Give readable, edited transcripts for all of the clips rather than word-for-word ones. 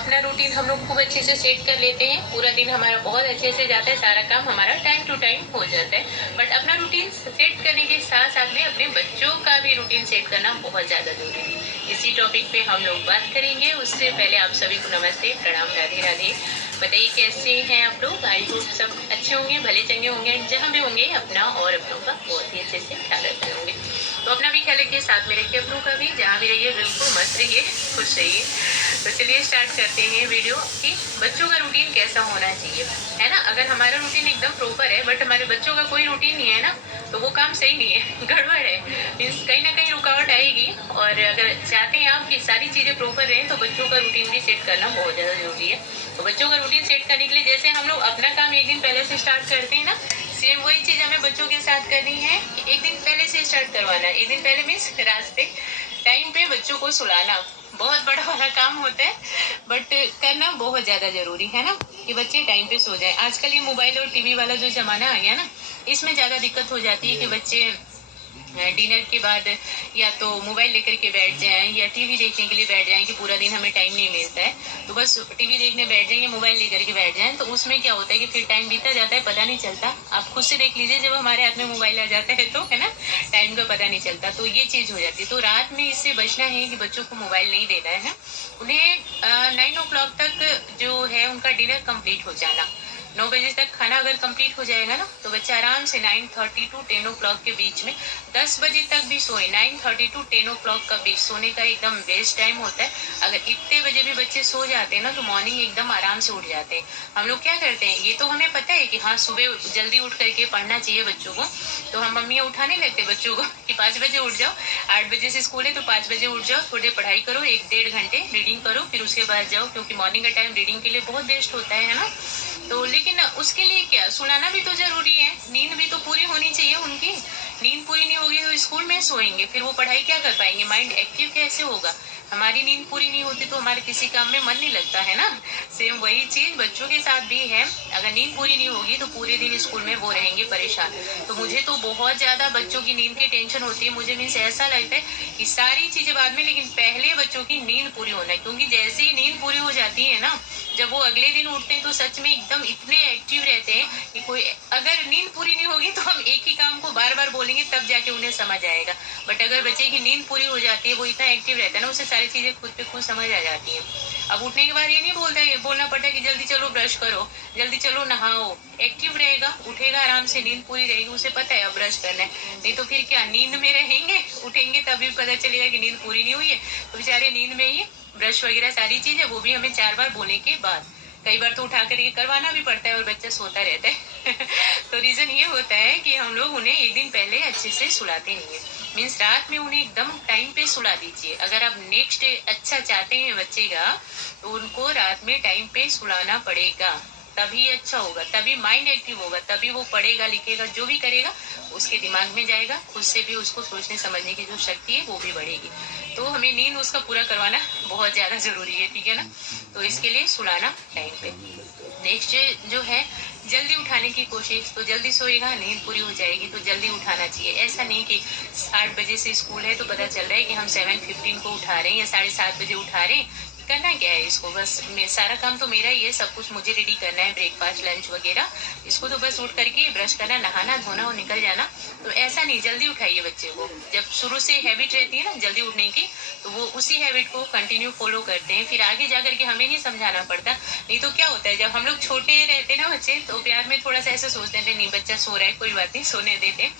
अपना रूटीन हम लोग खूब अच्छे से सेट कर लेते हैं, पूरा दिन हमारा बहुत अच्छे से जाता है, सारा काम हमारा टाइम टू टाइम हो जाता है। बट अपना रूटीन सेट करने के साथ साथ में अपने बच्चों का भी रूटीन सेट करना बहुत ज़्यादा ज़रूरी है। इसी टॉपिक पे हम लोग बात करेंगे। उससे पहले आप सभी को नमस्ते, प्रणाम, राधे राधे। बताइए कैसे हैं आप लोग? आई होप सब अच्छे होंगे, भले चंगे होंगे, जहाँ भी होंगे अपना और अपनों का बहुत ही अच्छे से ख्याल रखते होंगे। तो अपना भी ख्याल रखिए, साथ में रखिए अपनों का भी। जहाँ भी रहिए बिल्कुल मस्त रहिए, खुश रहिए। तो चलिए स्टार्ट करते हैं वीडियो कि बच्चों का रूटीन कैसा होना चाहिए, है ना। अगर हमारा रूटीन एकदम प्रॉपर है बट हमारे बच्चों का कोई रूटीन नहीं है ना, तो वो काम सही नहीं है, गड़बड़ है। मीन्स कहीं ना कहीं रुकावट आएगी। और अगर चाहते हैं आप कि सारी चीज़ें प्रॉपर रहें तो बच्चों का रूटीन भी सेट करना बहुत ज़्यादा जरूरी है। तो बच्चों का रूटीन सेट करने के लिए जैसे हम लोग अपना काम एक दिन पहले से स्टार्ट करते हैं ना, सेम वही चीज़ हमें बच्चों के साथ करनी है कि एक दिन पहले से स्टार्ट करवाना। एक दिन पहले मीन्स रास्ते टाइम पे बच्चों को सुलाना बहुत बड़ा वाला काम होता है, बट करना बहुत ज़्यादा ज़रूरी है ना, कि बच्चे टाइम पे सो जाए। आजकल ये मोबाइल और टीवी वाला जो ज़माना आ गया ना, इसमें ज़्यादा दिक्कत हो जाती है कि बच्चे डिनर के बाद या तो मोबाइल लेकर के बैठ जाएं या टीवी देखने के लिए बैठ जाएं कि पूरा दिन हमें टाइम नहीं मिलता है, तो बस टीवी देखने बैठ जाएं या मोबाइल लेकर के बैठ जाएं। तो उसमें क्या होता है कि फिर टाइम बीता जाता है, पता नहीं चलता। आप खुद से देख लीजिए, जब हमारे हाथ में मोबाइल आ जाता है तो, है ना, टाइम का पता नहीं चलता। तो ये चीज़ हो जाती है। तो रात में इससे बचना है कि बच्चों को मोबाइल नहीं देना है। उन्हें 9 o'clock तक जो है उनका डिनर कंप्लीट हो जाना। 9 बजे तक खाना अगर कंप्लीट हो जाएगा ना, तो बच्चा आराम से 9:30 to 10 o'clock के बीच में 10 बजे तक भी सोए। 9:30 to 10 o'clock का बीच सोने का एकदम बेस्ट टाइम होता है। अगर इतने बजे भी बच्चे सो जाते हैं ना, तो मॉर्निंग एकदम आराम से उठ जाते हैं। हम लोग क्या करते हैं, ये तो हमें पता है कि हाँ सुबह जल्दी उठ करके पढ़ना चाहिए बच्चों को, तो हम मम्मियाँ उठाने लगते बच्चों को कि 5 बजे उठ जाओ, 8 बजे से स्कूल है तो 5 बजे उठ जाओ, थोड़ी देर पढ़ाई करो, 1-1.5 घंटे रीडिंग करो, फिर उसके बाद जाओ, क्योंकि मॉर्निंग का टाइम रीडिंग के लिए बहुत बेस्ट होता है ना। तो लेकिन उसके लिए क्या, सुलाना भी तो जरूरी है, नींद भी तो पूरी होनी चाहिए उनकी। नींद पूरी नहीं होगी तो स्कूल में सोएंगे, फिर वो पढ़ाई क्या कर पाएंगे, माइंड एक्टिव कैसे होगा। हमारी नींद पूरी नहीं होती तो हमारे किसी काम में मन नहीं लगता है ना। सेम वही चीज बच्चों के साथ भी है। अगर नींद पूरी नहीं होगी तो पूरे दिन स्कूल में वो रहेंगे परेशान। तो मुझे तो बहुत ज्यादा बच्चों की नींद की टेंशन होती है। मुझे मीन्स ऐसा लगता है कि सारी चीजें बाद में, लेकिन पहले बच्चों की नींद पूरी होना है। क्योंकि जैसे ही नींद पूरी हो जाती है ना, जब वो अगले दिन उठते हैं तो सच में एकदम इतने एक्टिव रहते हैं कि कोई, अगर नींद पूरी नहीं होगी तो हम एक ही काम को बार बार बोलेंगे तब जाके उन्हें समझ आएगा। बट अगर बच्चे की नींद पूरी हो जाती है, वो इतना एक्टिव रहता है ना, उसे सारी चीजें खुद पे खुद समझ आ जाती है। अब उठने के बाद ये नहीं बोलना पड़ता कि जल्दी चलो ब्रश करो, जल्दी चलो नहाओ। एक्टिव रहेगा, उठेगा आराम से, नींद पूरी रहेगी, उसे पता है अब ब्रश करना है। नहीं तो फिर क्या, नींद में रहेंगे, उठेंगे तभी पता चलेगा कि नींद पूरी नहीं हुई है, तो बेचारे नींद में ही ब्रश वगैरह सारी चीजें, वो भी हमें 4 बार बोलने के बाद। कई बार तो उठा करके करवाना भी पड़ता है और बच्चा सोता रहता है तो रीजन ये होता है कि हम लोग उन्हें एक दिन पहले अच्छे से सुलाते नहीं है। मीन्स रात में उन्हें एकदम टाइम पे सुला दीजिए। अगर आप नेक्स्ट डे अच्छा चाहते हैं बच्चे का, तो उनको रात में टाइम पे सुलाना पड़ेगा, तभी अच्छा होगा, तभी माइंड एक्टिव होगा, तभी वो पढ़ेगा लिखेगा, जो भी करेगा उसके दिमाग में जाएगा, खुद से भी उसको सोचने समझने की जो शक्ति है वो भी बढ़ेगी। तो हमें नींद उसका पूरा करवाना बहुत ज्यादा जरूरी है, ठीक है ना। तो इसके लिए सुलाना टाइम पे। नेक्स्ट जो है, जल्दी उठाने की कोशिश, तो जल्दी सोएगा, नींद पूरी हो जाएगी तो जल्दी उठाना चाहिए। ऐसा नहीं कि 8 बजे से स्कूल है तो पता चल रहा है कि हम 7:15 को उठा रहे हैं या 7:30 बजे उठा रहे हैं। करना क्या है इसको, बस सारा काम तो मेरा ही है, सब कुछ मुझे रेडी करना है, ब्रेकफास्ट लंच वगैरह। इसको तो बस उठ करके ब्रश करना, नहाना धोना और निकल जाना। तो ऐसा नहीं, जल्दी उठाइए बच्चे को। जब शुरू से हैबिट रहती है ना जल्दी उठने की, तो वो उसी हैबिट को कंटिन्यू फॉलो करते हैं, फिर आगे जा करके हमें नहीं समझाना पड़ता। नहीं तो क्या होता है, जब हम लोग छोटे रहते ना बच्चे, तो प्यार में थोड़ा सा ऐसा सोचते हैं नहीं बच्चा सो रहा है, कोई बात नहीं, सोने देते।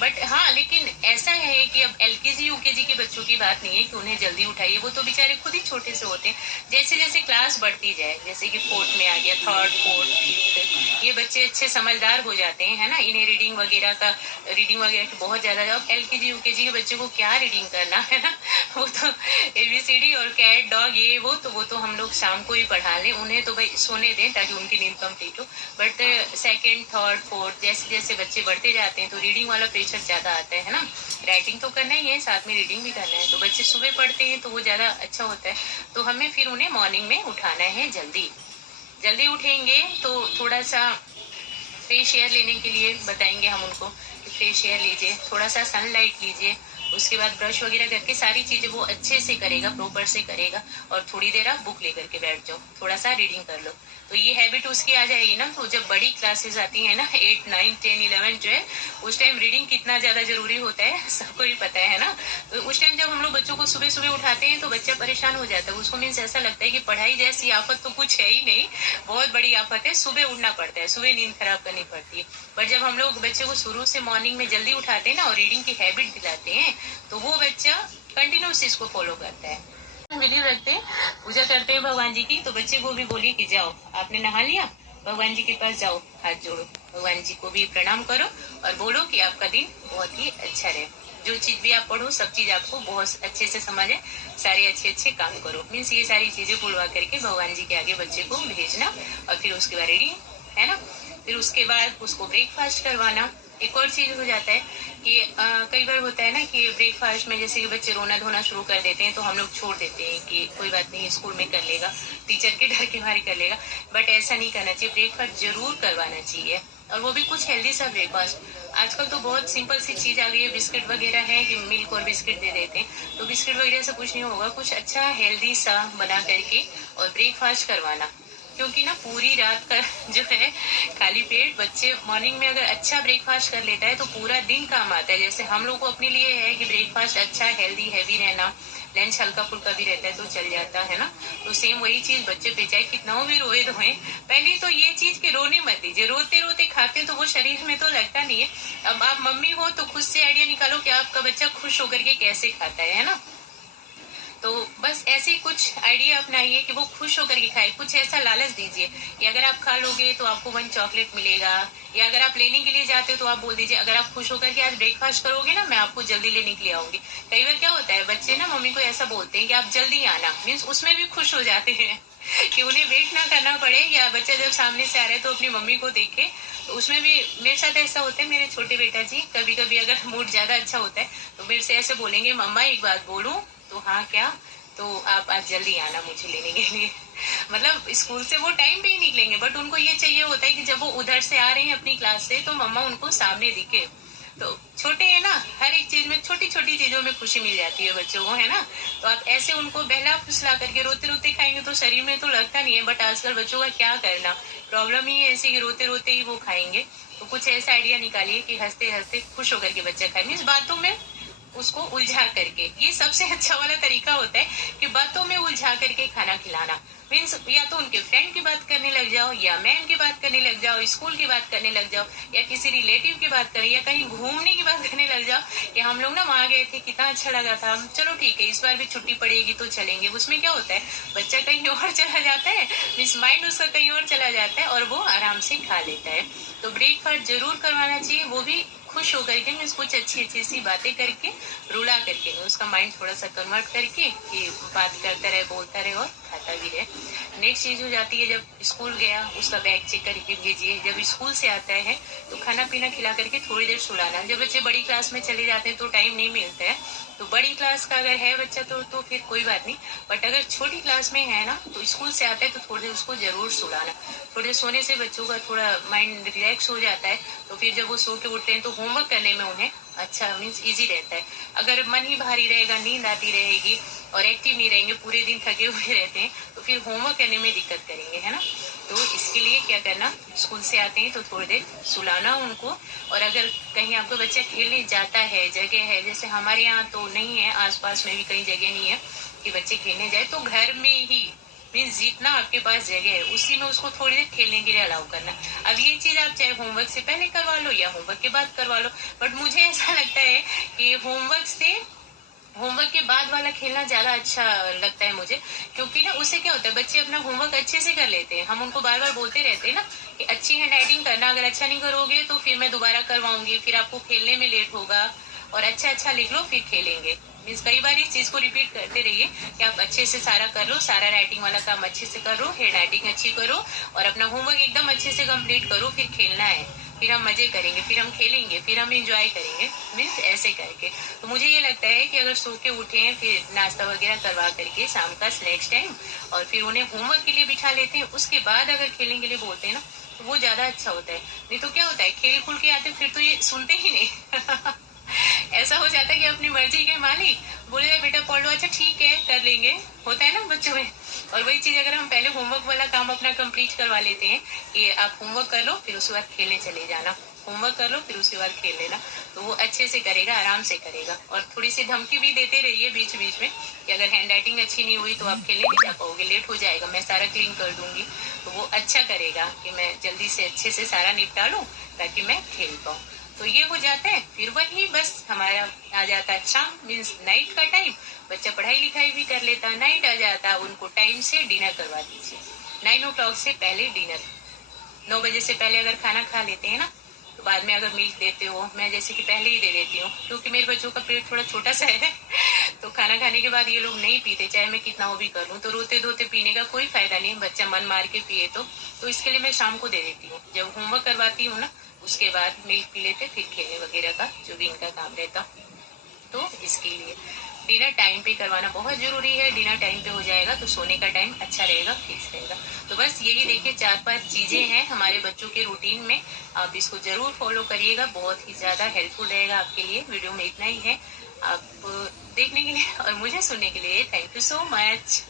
बट हाँ, लेकिन ऐसा है कि अब एलकेजी यूकेजी के बच्चों की बात नहीं है कि उन्हें जल्दी उठाइए, वो तो बेचारे खुद ही छोटे से होते हैं। जैसे जैसे क्लास बढ़ती जाए, जैसे कि 4th में आ गया, 3rd 4th 5th, ये बच्चे अच्छे समझदार हो जाते हैं, है ना। इन्हें रीडिंग वगैरह की बहुत ज्यादा। अब एलकेजी यूकेजी के बच्चे को क्या रीडिंग करना है ना, वो तो एबीसीडी और कैट डॉग ये वो तो हम लोग शाम को ही पढ़ा लें। उन्हें तो भाई सोने दें ताकि उनकी नींद कंप्लीट हो। बट 2nd 3rd 4th जैसे जैसे बच्चे बढ़ते जाते हैं तो रीडिंग वाला प्रेशर ज्यादा आता है ना। राइटिंग तो करना ही है, साथ में रीडिंग भी करना है। तो बच्चे सुबह पढ़ते हैं तो वो ज्यादा अच्छा होता है। तो हमें फिर उन्हें मॉर्निंग में उठाना है जल्दी। जल्दी उठेंगे तो थोड़ा सा फ्रेश एयर लेने के लिए बताएंगे हम उनको कि फ्रेश एयर लीजिए, थोड़ा सा सनलाइट लीजिए, उसके बाद ब्रश वगैरह करके सारी चीजें वो अच्छे से करेगा, प्रॉपर से करेगा। और थोड़ी देर आप बुक लेकर के बैठ जाओ, थोड़ा सा रीडिंग कर लो, तो ये हैबिट उसकी आ जाएगी ना। तो जब बड़ी क्लासेस आती है ना, 8, 9, 10, 11 जो है, उस टाइम रीडिंग कितना ज्यादा जरूरी होता है सबको ही पता है ना। तो उस टाइम जब हम लोग बच्चों को सुबह सुबह उठाते हैं तो बच्चा परेशान हो जाता है, उसको मीन्स ऐसा लगता है कि पढ़ाई जैसी आफत तो कुछ है ही नहीं, बहुत बड़ी आफत है, सुबह उठना पड़ता है, सुबह नींद खराब करनी पड़ती है। पर जब हम लोग बच्चे को शुरू से मॉर्निंग में जल्दी उठाते हैं ना और रीडिंग की हैबिट दिलाते हैं, तो वो बच्चा कंटिन्यूस इसको फॉलो करता है। बिलीव रखते हैं, पूजा करते हैं भगवान जी की, तो बच्चे को भी बोलिए कि जाओ, आपने नहा लिया, भगवान जी के पास जाओ, हाथ जोड़ो, भगवान जी को भी प्रणाम करो और बोलो कि आपका दिन बहुत ही अच्छा रहे। जो चीज भी आप पढ़ो, सब चीज आपको बहुत अच्छे से समझ है, सारे अच्छे अच्छे काम करो। मीन्स ये सारी चीजें बुलवा करके भगवान जी के आगे बच्चे को भेजना, और फिर उसके बाद रेडी है ना। फिर उसके बाद उसको ब्रेकफास्ट करवाना। एक और चीज हो जाता है कि कई बार होता है ना कि ब्रेकफास्ट में जैसे कि बच्चे रोना धोना शुरू कर देते हैं, तो हम लोग छोड़ देते हैं कि कोई बात नहीं, स्कूल में कर लेगा, टीचर के डर के मारे कर लेगा। बट ऐसा नहीं करना चाहिए, ब्रेकफास्ट जरूर करवाना चाहिए, और वो भी कुछ हेल्दी सा ब्रेकफास्ट। आजकल तो बहुत सिंपल सी चीज आ गई है, बिस्किट वगैरह है कि मिल्क और बिस्किट दे देते हैं, तो बिस्किट वगैरह से कुछ नहीं होगा, कुछ अच्छा हेल्दी सा बना करके और ब्रेकफास्ट करवाना। क्योंकि ना पूरी रात का जो है खाली पेट बच्चे मॉर्निंग में अगर अच्छा ब्रेकफास्ट कर लेता है तो पूरा दिन काम आता है। जैसे हम लोग को अपने लिए है कि ब्रेकफास्ट अच्छा हेल्दी हैवी रहना, लंच हल्का फुल्का भी रहता है तो चल जाता है ना। तो सेम वही चीज बच्चे पे, चाहे कितना भी रोए धोए, पहले तो ये चीज के रोने मत दीजिए, रोते रोते खाते तो वो शरीर में तो लगता नहीं है। अब आप मम्मी हो तो खुद से आइडिया निकालो कि आपका बच्चा खुश होकर के कैसे खाता है ना। तो बस ऐसे कुछ आइडिया अपनाइए कि वो खुश होकर के खाए, कुछ ऐसा लालच दीजिए कि अगर आप खा लोगे तो आपको 1 चॉकलेट मिलेगा, या अगर आप लेने के लिए जाते हो तो आप बोल दीजिए अगर आप खुश होकर के आज ब्रेकफास्ट करोगे ना, मैं आपको जल्दी लेने के लिए आऊंगी। कई बार क्या होता है, बच्चे ना मम्मी को ऐसा बोलते हैं कि आप जल्दी आना, मीन्स उसमें भी खुश हो जाते हैं कि उन्हें वेट ना करना पड़े, या बच्चा जब सामने से आ रहा है तो अपनी मम्मी को देखे। तो उसमें भी मेरे साथ ऐसा होता है, मेरे छोटे बेटा जी कभी कभी अगर मूड ज्यादा अच्छा होता है तो मेरे से ऐसे बोलेंगे, मम्मा एक बात बोलूं, तो हाँ क्या, तो आप आज जल्दी आना मुझे लेने के लिए मतलब स्कूल से वो टाइम पे ही निकलेंगे, बट उनको ये चाहिए होता है कि जब वो उधर से आ रहे हैं अपनी क्लास से तो मम्मा उनको सामने दिखे। तो छोटे है ना, हर एक चीज में छोटी छोटी चीजों में खुशी मिल जाती है बच्चों को, है ना। तो आप ऐसे उनको बहला फुसला करके रोते रोते खाएंगे तो शरीर में तो लगता नहीं है, बट आजकल बच्चों का क्या करना, प्रॉब्लम ही है ऐसी कि रोते रोते ही वो खाएंगे। तो कुछ ऐसा आइडिया निकालिए कि हंसते हंसते खुश होकर के बच्चा खाए, मीन्स बातों में उसको उलझा करके। ये सबसे अच्छा वाला तरीका होता है कि बातों में उलझा करके खाना खिलाना। मीन्स या तो उनके फ्रेंड की बात करने लग जाओ, या मैम की बात करने लग जाओ, स्कूल की बात करने लग जाओ, या किसी रिलेटिव की बात करें, या कहीं घूमने की बात करने लग जाओ कि हम लोग ना वहाँ गए थे, कितना अच्छा लगा था, चलो ठीक है इस बार भी छुट्टी पड़ेगी तो चलेंगे। उसमें क्या होता है, बच्चा कहीं और चला जाता है, मीन्स माइंड उसका कहीं और चला जाता है और वो आराम से खा लेता है। तो ब्रेकफास्ट जरूर करवाना चाहिए, वो भी खुश होकर के, मीन्स कुछ अच्छी अच्छी सी बातें करके, रुला करके, उसका माइंड थोड़ा सा कन्वर्ट करके कि बात करता रहे, बोलता रहे और खाता भी रहे। नेक्स्ट चीज हो जाती है, जब स्कूल गया उसका बैग चेक करके भेजिए, जब स्कूल से आता है तो खाना पीना खिला करके थोड़ी देर सुलाना। जब बच्चे बड़ी क्लास में चले जाते हैं तो टाइम नहीं मिलता है, तो बड़ी क्लास का अगर है बच्चा तो फिर कोई बात नहीं, बट अगर छोटी क्लास में है ना तो स्कूल से आता है तो थोड़ी देर उसको जरूर सुलाना। थोड़ी देर सोने से बच्चों का थोड़ा माइंड रिलैक्स हो जाता है, तो फिर जब वो सो के उठते हैं तो होमवर्क करने में उन्हें अच्छा मीन्स इजी रहता है। अगर मन ही भारी रहेगा, नींद आती रहेगी और एक्टिव नहीं रहेंगे, पूरे दिन थके हुए रहते हैं, तो फिर होमवर्क करने में दिक्कत करेंगे, है ना। तो इसके लिए क्या करना, स्कूल से आते हैं तो थोड़ी देर सुलाना उनको। और अगर कहीं आपका बच्चा खेलने जाता है, जगह है, जैसे हमारे यहाँ तो नहीं है, आसपास में भी कई जगह नहीं है कि बच्चे खेलने जाए, तो घर में ही मीन्स जितना आपके पास जगह है उसी में उसको थोड़ी देर खेलने के लिए अलाउ करना। अब ये चीज आप चाहे होमवर्क से पहले करवा लो या होमवर्क के बाद करवा लो, बट मुझे ऐसा लगता है कि होमवर्क के बाद वाला खेलना ज्यादा अच्छा लगता है मुझे। क्योंकि ना उससे क्या होता है, बच्चे अपना होमवर्क अच्छे से कर लेते हैं, हम उनको बार बार बोलते रहते हैं ना कि अच्छी हैंड राइटिंग करना, अगर अच्छा नहीं करोगे तो फिर मैं दोबारा करवाऊंगी, फिर आपको खेलने में लेट होगा, और अच्छा अच्छा लिख लो फिर खेलेंगे। मीन्स कई बार इस चीज को रिपीट करते रहिए कि आप अच्छे से सारा कर लो, सारा राइटिंग वाला काम अच्छे से करो, हैंड राइटिंग अच्छी करो और अपना होमवर्क एकदम अच्छे से कंप्लीट करो, फिर खेलना है, फिर हम मजे करेंगे, फिर हम खेलेंगे, फिर हम इंजॉय करेंगे, मीन्स ऐसे करके। तो मुझे ये लगता है कि अगर सो के उठे फिर नाश्ता वगैरह करवा करके शाम का स्नैक्स टाइम, और फिर उन्हें होमवर्क के लिए बिठा लेते हैं, उसके बाद अगर खेलने के लिए बोलते हैं ना तो वो ज्यादा अच्छा होता है। नहीं तो क्या होता है, खेल खुल के आते फिर तो ये सुनते ही नहीं ऐसा हो जाता है कि अपनी मर्जी के मालिक बोले बेटा पढ़ लो, अच्छा ठीक है कर लेंगे, होता है ना बच्चों में। और वही चीज अगर हम पहले होमवर्क वाला काम अपना कंप्लीट करवा लेते हैं कि आप होमवर्क कर लो फिर उसके बाद खेलने चले जाना, होमवर्क कर लो फिर उसके बाद खेल लेना, तो वो अच्छे से करेगा, आराम से करेगा। और थोड़ी सी धमकी भी देते रहिए बीच बीच में कि अगर हैंड राइटिंग अच्छी नहीं हुई तो आप खेलने नहीं जा पाओगे, लेट हो जाएगा, मैं सारा क्लीन कर दूंगी। तो वो अच्छा करेगा कि मैं जल्दी से अच्छे से सारा निपटा लूँ ताकि मैं खेल पाऊँ। तो ये हो जाता है, फिर वही बस हमारा आ जाता है शाम मीन्स नाइट का टाइम, बच्चा पढ़ाई लिखाई भी कर लेता, नाइट आ जाता, उनको टाइम से डिनर करवा दीजिए। 9 o'clock से पहले डिनर, 9 बजे से पहले अगर खाना खा लेते हैं ना तो बाद में अगर मिल्क देते हो, मैं जैसे कि पहले ही दे देती हूँ क्योंकि मेरे बच्चों का पेट थोड़ा छोटा सा है तो खाना खाने के बाद ये लोग नहीं पीते, चाहे मैं कितना वो भी कर लूँ, तो रोते धोते पीने का कोई फायदा नहीं, बच्चा मन मार के पिए तो इसके लिए मैं शाम को दे देती हूँ। जब होमवर्क करवाती हूँ ना उसके बाद मिल्क पी लेते, फिर खेलने वगैरह का जो भी इनका काम रहता। तो इसके लिए डिनर टाइम पे करवाना बहुत जरूरी है, डिनर टाइम पे हो जाएगा तो सोने का टाइम अच्छा रहेगा, फिक्स रहेगा। तो बस यही देखिए 4-5 चीजें हैं हमारे बच्चों के रूटीन में, आप इसको जरूर फॉलो करिएगा, बहुत ही ज्यादा हेल्पफुल रहेगा आपके लिए। वीडियो में इतना ही है, आप देखने के लिए और मुझे सुनने के लिए थैंक यू सो मच।